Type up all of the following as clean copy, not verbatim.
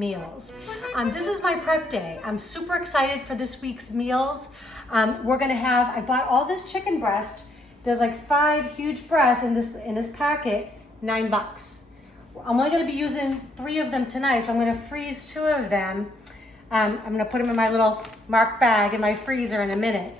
meals. This is my prep day. I'm super excited for this week's meals. We're gonna have, I bought all this chicken breast. There's like 5 huge breasts in this packet, $9. I'm only gonna be using 3 of them tonight, so I'm gonna freeze 2 of them. I'm gonna put them in my little marked bag in my freezer in a minute.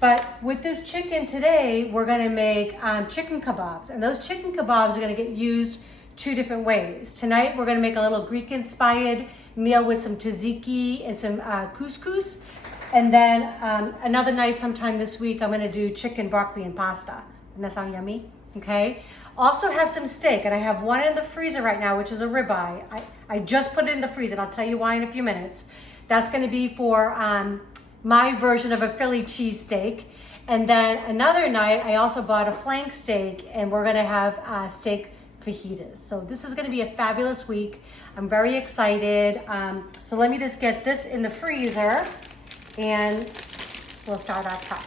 But with this chicken today, we're gonna make chicken kebabs. And those chicken kebabs are gonna get used 2 different ways. Tonight, we're gonna make a little Greek-inspired meal with some tzatziki and some couscous. And then another night sometime this week, I'm gonna do chicken, broccoli, and pasta. Doesn't that sound yummy? Okay. Also have some steak, and I have one in the freezer right now, which is a ribeye. I just put it in the freezer, and I'll tell you why in a few minutes. That's gonna be for my version of a Philly cheesesteak. And then another night, I also bought a flank steak, and we're gonna have steak fajitas. So this is gonna be a fabulous week. I'm very excited. So let me just get this in the freezer, and we'll start our prep.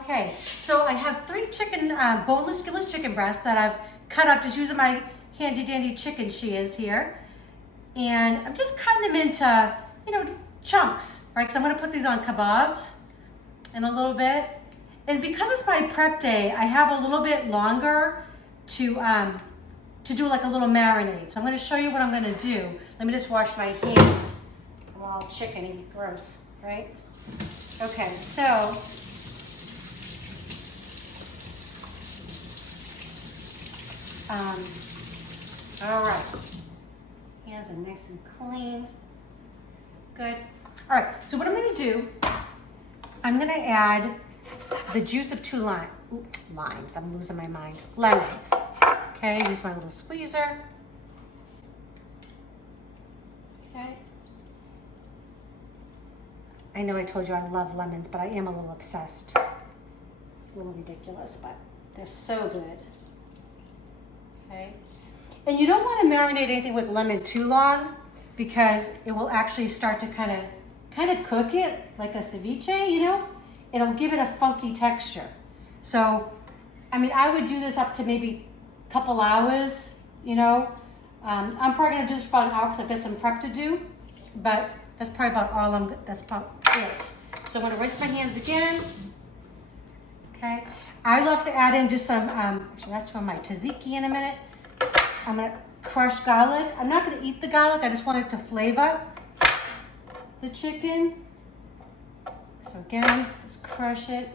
Okay, so I have 3 chicken, boneless, skinless chicken breasts that I've cut up just using my handy dandy chicken shears here. And I'm just cutting them into, chunks, right? Because I'm gonna put these on kebabs in a little bit. And because it's my prep day, I have a little bit longer to do like a little marinade. So I'm gonna show you what I'm gonna do. Let me just wash my hands. I'm all chickeny, gross, right? Okay, so all right, hands are nice and clean. Good. All right, so what I'm gonna do, I'm gonna add the juice of 2 limes, I'm losing my mind, lemons. Okay, use my little squeezer. Okay. I know I told you I love lemons, but I am a little obsessed. A little ridiculous, but they're so good. Okay. And you don't want to marinate anything with lemon too long, because it will actually start to kind of cook it like a ceviche, It'll give it a funky texture. So, I mean, I would do this up to maybe a couple hours, I'm probably gonna do this for about an hour because I've got some prep to do, but that's probably about all that's about it. So I'm gonna rinse my hands again. Okay. I love to add in just some, actually that's from my tzatziki in a minute. I'm gonna crush garlic. I'm not gonna eat the garlic, I just want it to flavor the chicken. So again, just crush it.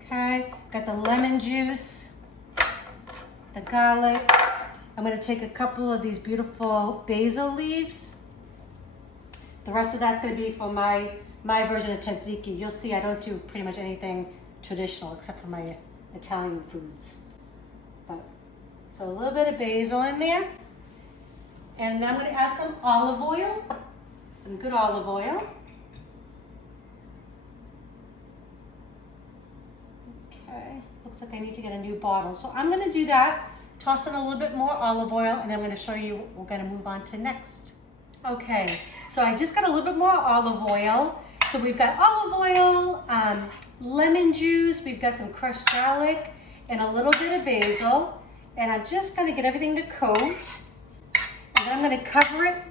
Okay, got the lemon juice, the garlic. I'm gonna take a couple of these beautiful basil leaves. The rest of that's gonna be for my version of tzatziki. You'll see I don't do pretty much anything traditional except for my Italian foods. So a little bit of basil in there. And then I'm gonna add some olive oil, some good olive oil. Okay, looks like I need to get a new bottle. So I'm gonna do that, toss in a little bit more olive oil, and then I'm gonna show you what we're gonna move on to next. Okay, so I just got a little bit more olive oil. So we've got olive oil, lemon juice, we've got some crushed garlic, and a little bit of basil. And I'm just gonna get everything to coat. And then I'm gonna cover it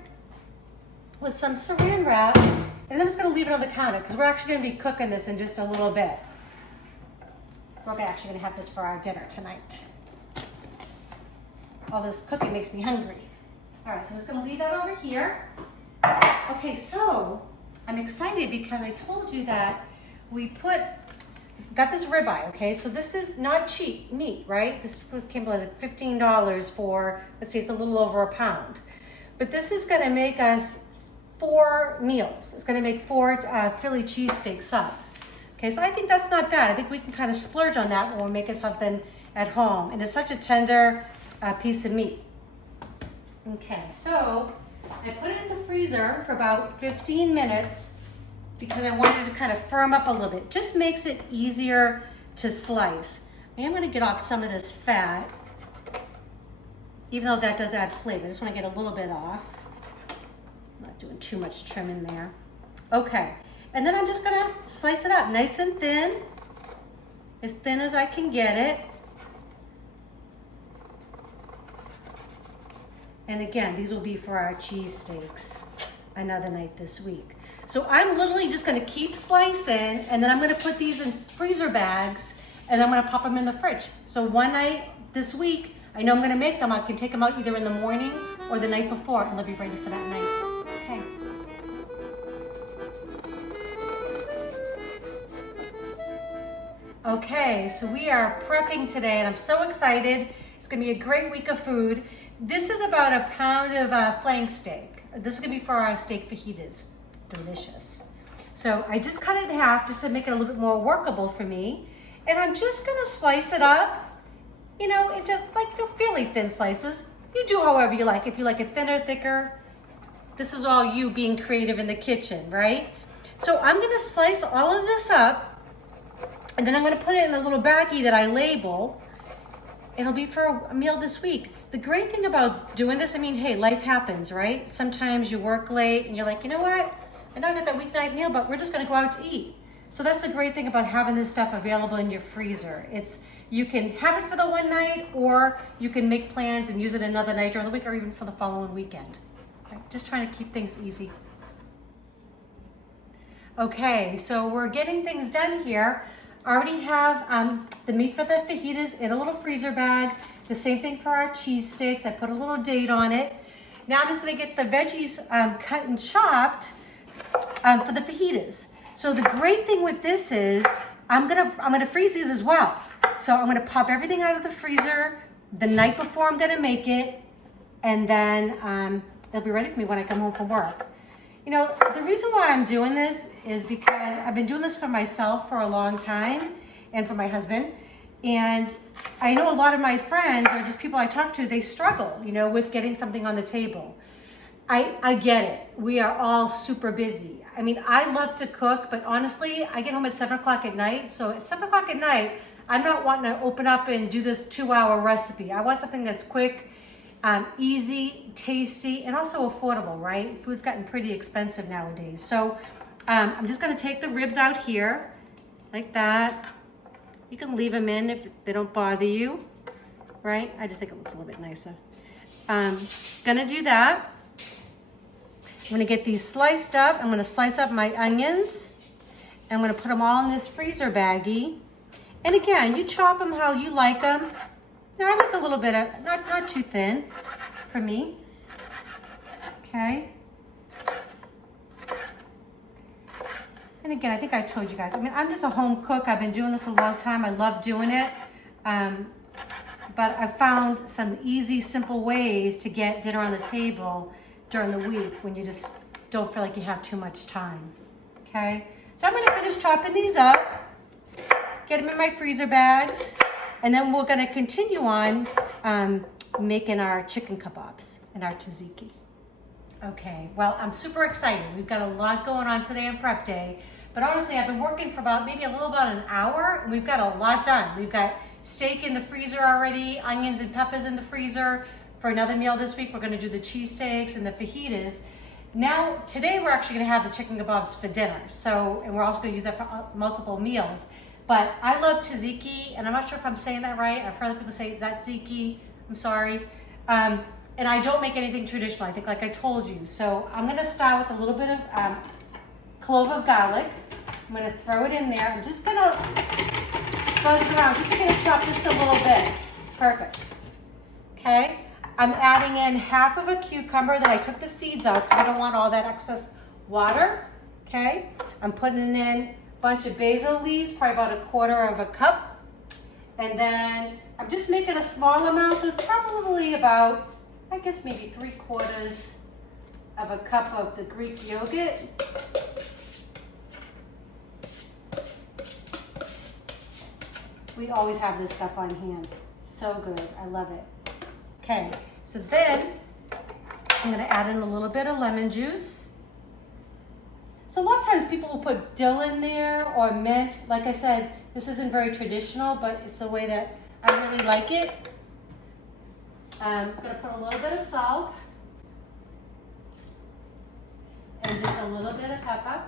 with some saran wrap. And then I'm just gonna leave it on the counter because we're actually gonna be cooking this in just a little bit. We're actually gonna have this for our dinner tonight. All this cooking makes me hungry. All right, so I'm just gonna leave that over here. Okay, so I'm excited because I told you that we got this ribeye, okay? So this is not cheap meat, right? This came out like $15 for, let's see, it's a little over a pound. But this is gonna make us 4 meals. It's gonna make 4 Philly cheesesteak subs. Okay, so I think that's not bad. I think we can kind of splurge on that when we're making something at home. And it's such a tender piece of meat. Okay, so I put it in the freezer for about 15 minutes because I wanted to kind of firm up a little bit. Just makes it easier to slice. I am gonna get off some of this fat, even though that does add flavor. I just wanna get a little bit off. I'm not doing too much trim in there. Okay, and then I'm just gonna slice it up nice and thin as I can get it. And again, these will be for our cheesesteaks another night this week. So I'm literally just gonna keep slicing, and then I'm gonna put these in freezer bags, and I'm gonna pop them in the fridge. So one night this week, I know I'm gonna make them. I can take them out either in the morning or the night before, and they'll be ready for that night. Okay. Okay, so we are prepping today, and I'm so excited. It's gonna be a great week of food. This is about a pound of flank steak. This is gonna be for our steak fajitas. Delicious. So I just cut it in half just to make it a little bit more workable for me. And I'm just gonna slice it up, you know, into like fairly thin slices. You do however you like. If you like it thinner, thicker, this is all you being creative in the kitchen, right? So I'm gonna slice all of this up, and then I'm gonna put it in a little baggie that I label. It'll be for a meal this week. The great thing about doing this, I mean, hey, life happens, right? Sometimes you work late and you're like, you know what? I know I got that weeknight meal, but we're just gonna go out to eat. So that's the great thing about having this stuff available in your freezer. You can have it for the one night, or you can make plans and use it another night during the week, or even for the following weekend. Okay? Just trying to keep things easy. Okay, so we're getting things done here. I already have the meat for the fajitas in a little freezer bag. The same thing for our cheesesteaks. I put a little date on it. Now I'm just gonna get the veggies cut and chopped for the fajitas. So the great thing with this is I'm gonna freeze these as well. So I'm gonna pop everything out of the freezer the night before I'm gonna make it, and then they'll be ready for me when I come home from work. You know, the reason why I'm doing this is because I've been doing this for myself for a long time and for my husband. And I know a lot of my friends or just people I talk to, they struggle, you know, with getting something on the table. I get it. We are all super busy. I mean, I love to cook, but honestly, I get home at 7 o'clock at night. So at 7 o'clock at night, I'm not wanting to open up and do this 2-hour recipe. I want something that's quick, easy, tasty, and also affordable, right? Food's gotten pretty expensive nowadays. So I'm just gonna take the ribs out here, like that. You can leave them in if they don't bother you, right? I just think it looks a little bit nicer. Gonna do that. I'm gonna get these sliced up. I'm gonna slice up my onions. I'm gonna put them all in this freezer baggie. And again, you chop them how you like them. You know, I like a little bit of, not too thin for me. Okay. And again, I think I told you guys, I mean, I'm just a home cook. I've been doing this a long time. I love doing it. But I've found some easy, simple ways to get dinner on the table during the week when you just don't feel like you have too much time. Okay. So I'm gonna finish chopping these up, get them in my freezer bags, and then we're gonna continue on making our chicken kabobs and our tzatziki. Okay, well, I'm super excited. We've got a lot going on today on prep day, but honestly, I've been working for about an hour, and we've got a lot done. We've got steak in the freezer already, onions and peppers in the freezer. For another meal this week, we're gonna do the cheesesteaks and the fajitas. Now, today we're actually gonna have the chicken kabobs for dinner. And we're also gonna use that for multiple meals. But I love tzatziki, and I'm not sure if I'm saying that right. I've heard other people say tzatziki. I'm sorry. And I don't make anything traditional, I think, like I told you. So I'm gonna start with a little bit of clove of garlic. I'm gonna throw it in there. I'm just gonna buzz it around, just gonna chop just a little bit. Perfect. Okay. I'm adding in half of a cucumber that I took the seeds out because I don't want all that excess water. Okay. I'm putting in a bunch of basil leaves, probably about 1/4 cup. And then I'm just making a small amount, so it's probably about, I guess maybe 3/4 cup of the Greek yogurt. We always have this stuff on hand. So good, I love it. Okay, so then I'm gonna add in a little bit of lemon juice. So a lot of times people will put dill in there or mint. Like I said, this isn't very traditional, but it's the way that I really like it. I'm gonna put a little bit of salt and just a little bit of pepper.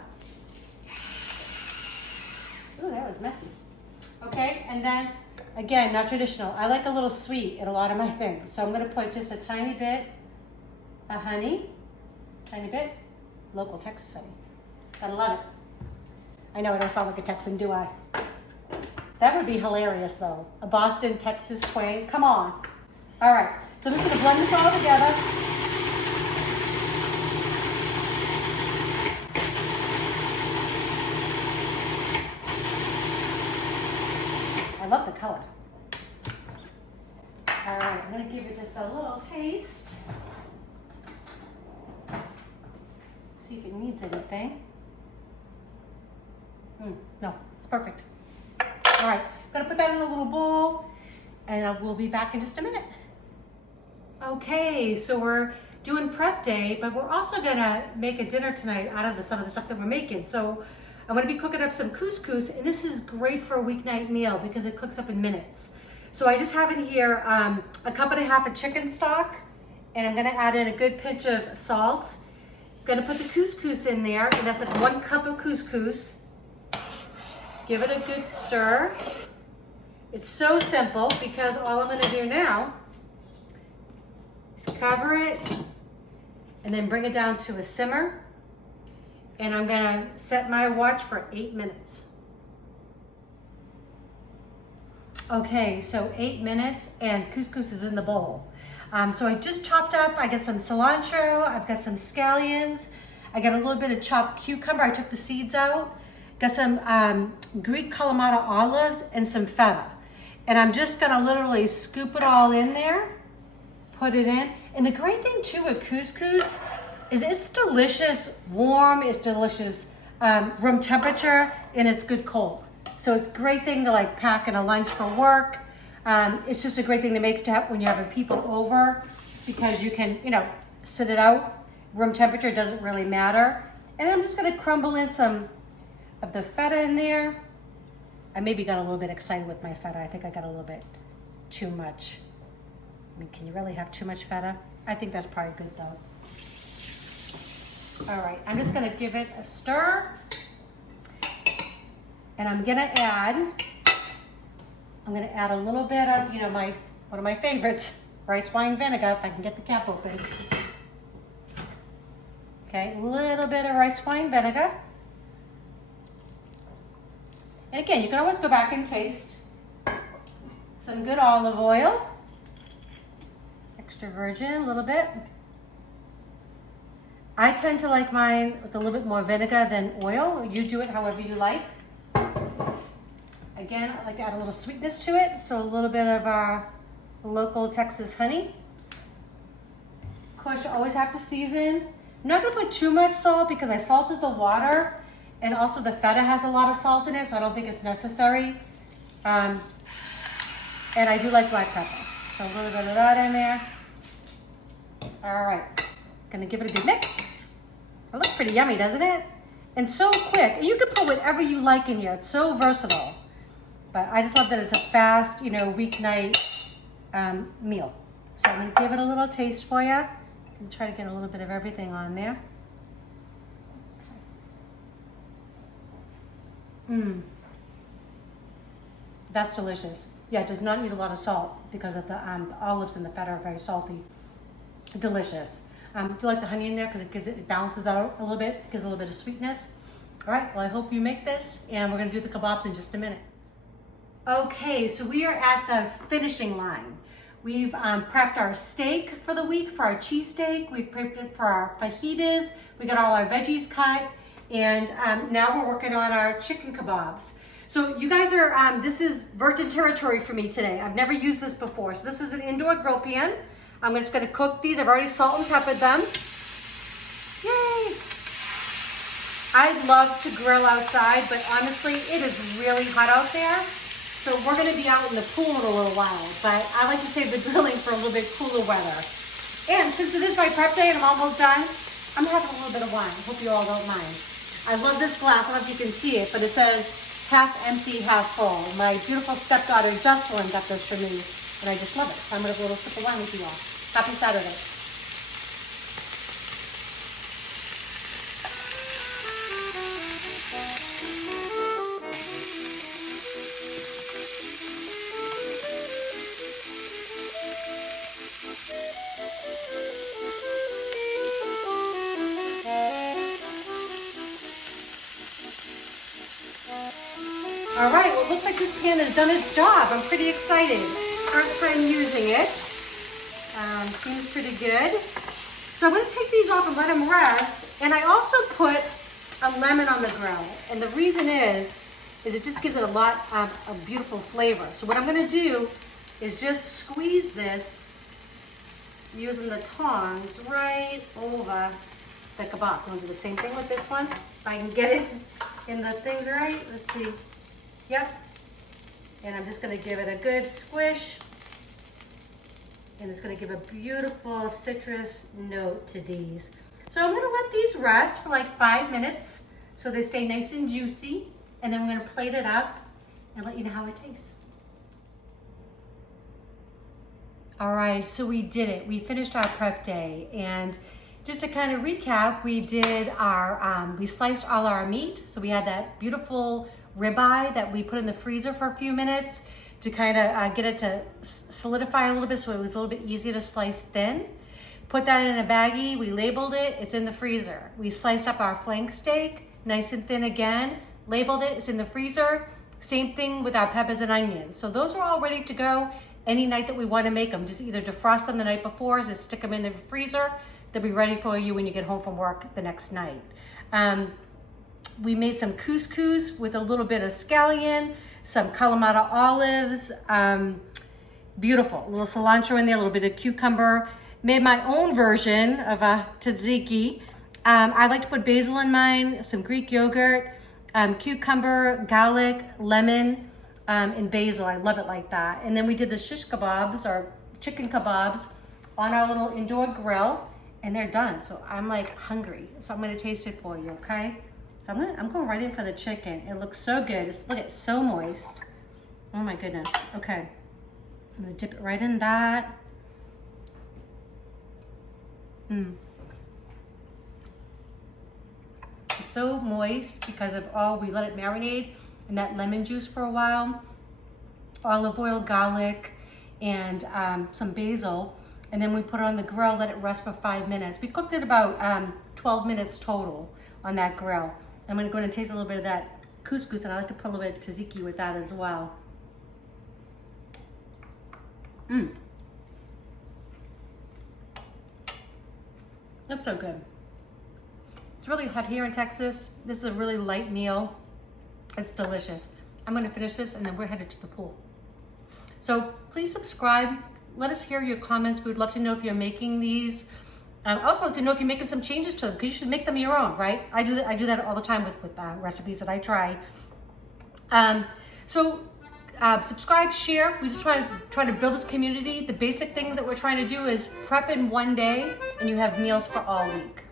Ooh, that was messy. Okay, and then again, not traditional. I like a little sweet in a lot of my things. So I'm gonna put just a tiny bit a honey, tiny bit, local Texas honey. Gotta love it. I know I don't sound like a Texan, do I? That would be hilarious though. A Boston, Texas twang, come on. All right, so I'm just gonna blend this all together. I love the color. All right, I'm gonna give it just a little taste. See if it needs anything. No, it's perfect. All right, I'm gonna put that in a little bowl and we'll be back in just a minute. Okay, so we're doing prep day, but we're also gonna make a dinner tonight out of some of the stuff that we're making. So I'm gonna be cooking up some couscous, and this is great for a weeknight meal because it cooks up in minutes. So I just have in here a cup and a half of chicken stock, and I'm gonna add in a good pinch of salt. I'm gonna put the couscous in there, and that's like 1 cup of couscous. Give it a good stir. It's so simple because all I'm gonna do now is cover it and then bring it down to a simmer. And I'm gonna set my watch for 8 minutes. Okay, so 8 minutes and couscous is in the bowl. So I just chopped up, I got some cilantro, I've got some scallions, I got a little bit of chopped cucumber, I took the seeds out, got some Greek Kalamata olives and some feta. And I'm just gonna literally scoop it all in there, put it in. And the great thing too with couscous is it's delicious warm, it's delicious room temperature, and it's good cold. So it's a great thing to like pack in a lunch for work. It's just a great thing to make when you're having people over because you can, sit it out. Room temperature doesn't really matter. And I'm just gonna crumble in some of the feta in there. I maybe got a little bit excited with my feta. I think I got a little bit too much. I mean, can you really have too much feta? I think that's probably good though. All right, I'm just gonna give it a stir. And I'm gonna add a little bit of, one of my favorites, rice wine vinegar, if I can get the cap open. Okay, a little bit of rice wine vinegar. And again, you can always go back and taste. Some good olive oil. Extra virgin, a little bit. I tend to like mine with a little bit more vinegar than oil. You do it however you like. Again, I like to add a little sweetness to it, so a little bit of our local Texas honey. Of course, you always have to season. I'm not gonna put too much salt because I salted the water, and also the feta has a lot of salt in it, so I don't think it's necessary. And I do like black pepper, so a little bit of that in there. All right, gonna give it a good mix. It looks pretty yummy, doesn't it? And so quick. And you can put whatever you like in here. It's so versatile. But I just love that it's a fast, weeknight meal. So I'm gonna give it a little taste for you. I'm gonna try to get a little bit of everything on there. Okay. That's delicious. Yeah, it does not need a lot of salt because of the olives and the feta are very salty. Delicious. Do you like the honey in there because it balances out a little bit, gives a little bit of sweetness. All right, well, I hope you make this, and we're gonna do the kebabs in just a minute. Okay, so we are at the finishing line. We've prepped our steak for the week, for our cheesesteak. We've prepped it for our fajitas. We got all our veggies cut, and now we're working on our chicken kebabs. So you guys are, this is virgin territory for me today. I've never used this before. So this is an indoor grill pan. I'm just gonna cook these. I've already salt and peppered them. Yay! I love to grill outside, but honestly, it is really hot out there. So we're gonna be out in the pool in a little while, but I like to save the grilling for a little bit cooler weather. And since it is my prep day and I'm almost done, I'm having a little bit of wine. Hope you all don't mind. I love this glass. I don't know if you can see it, but it says half empty, half full. My beautiful stepdaughter, Jocelyn, got this for me, and I just love it. So I'm gonna have a little sip of wine with you all. Happy Saturday. it looks like this pan has done its job. I'm pretty excited. First time using it. Seems pretty good. So I'm gonna take these off and let them rest. And I also put a lemon on the grill. And the reason is it just gives it a lot of beautiful flavor. So what I'm gonna do is just squeeze this using the tongs right over the kebab. So I'm gonna do the same thing with this one. If I can get it in the things right, let's see. Yep. And I'm just gonna give it a good squish. And it's gonna give a beautiful citrus note to these. So I'm gonna let these rest for like 5 minutes so they stay nice and juicy. And then I'm gonna plate it up and let you know how it tastes. All right, so we did it. We finished our prep day. And just to kind of recap, we did our, we sliced all our meat. So we had that beautiful ribeye that we put in the freezer for a few minutes to kind of get it to solidify a little bit so it was a little bit easier to slice thin. Put that in a baggie, we labeled it, it's in the freezer. We sliced up our flank steak, nice and thin again, labeled it, it's in the freezer. Same thing with our peppers and onions. So those are all ready to go any night that we want to make them. Just either defrost them the night before, just stick them in the freezer. They'll be ready for you when you get home from work the next night. We made some couscous with a little bit of scallion, some Kalamata olives, beautiful. A little cilantro in there, a little bit of cucumber. Made my own version of a tzatziki. I like to put basil in mine, some Greek yogurt, cucumber, garlic, lemon, and basil. I love it like that. And then we did the shish kebabs or chicken kebabs on our little indoor grill, and they're done. So I'm like hungry. So I'm gonna taste it for you, okay? So I'm going right in for the chicken. It looks so good. Look, it's so moist. Oh my goodness. Okay. I'm gonna dip it right in that. It's so moist because of we let it marinate in that lemon juice for a while. Olive oil, garlic, and some basil. And then we put it on the grill, let it rest for 5 minutes. We cooked it about 12 minutes total on that grill. I'm gonna go and taste a little bit of that couscous, and I like to put a little bit of tzatziki with that as well. That's so good. It's really hot here in Texas. This is a really light meal. It's delicious. I'm gonna finish this and then we're headed to the pool. So please subscribe. Let us hear your comments. We would love to know if you're making these. I also like to know if you're making some changes to them, because you should make them your own, right? I do that all the time with recipes that I try. Subscribe, share. We just try to build this community. The basic thing that we're trying to do is prep in one day, and you have meals for all week.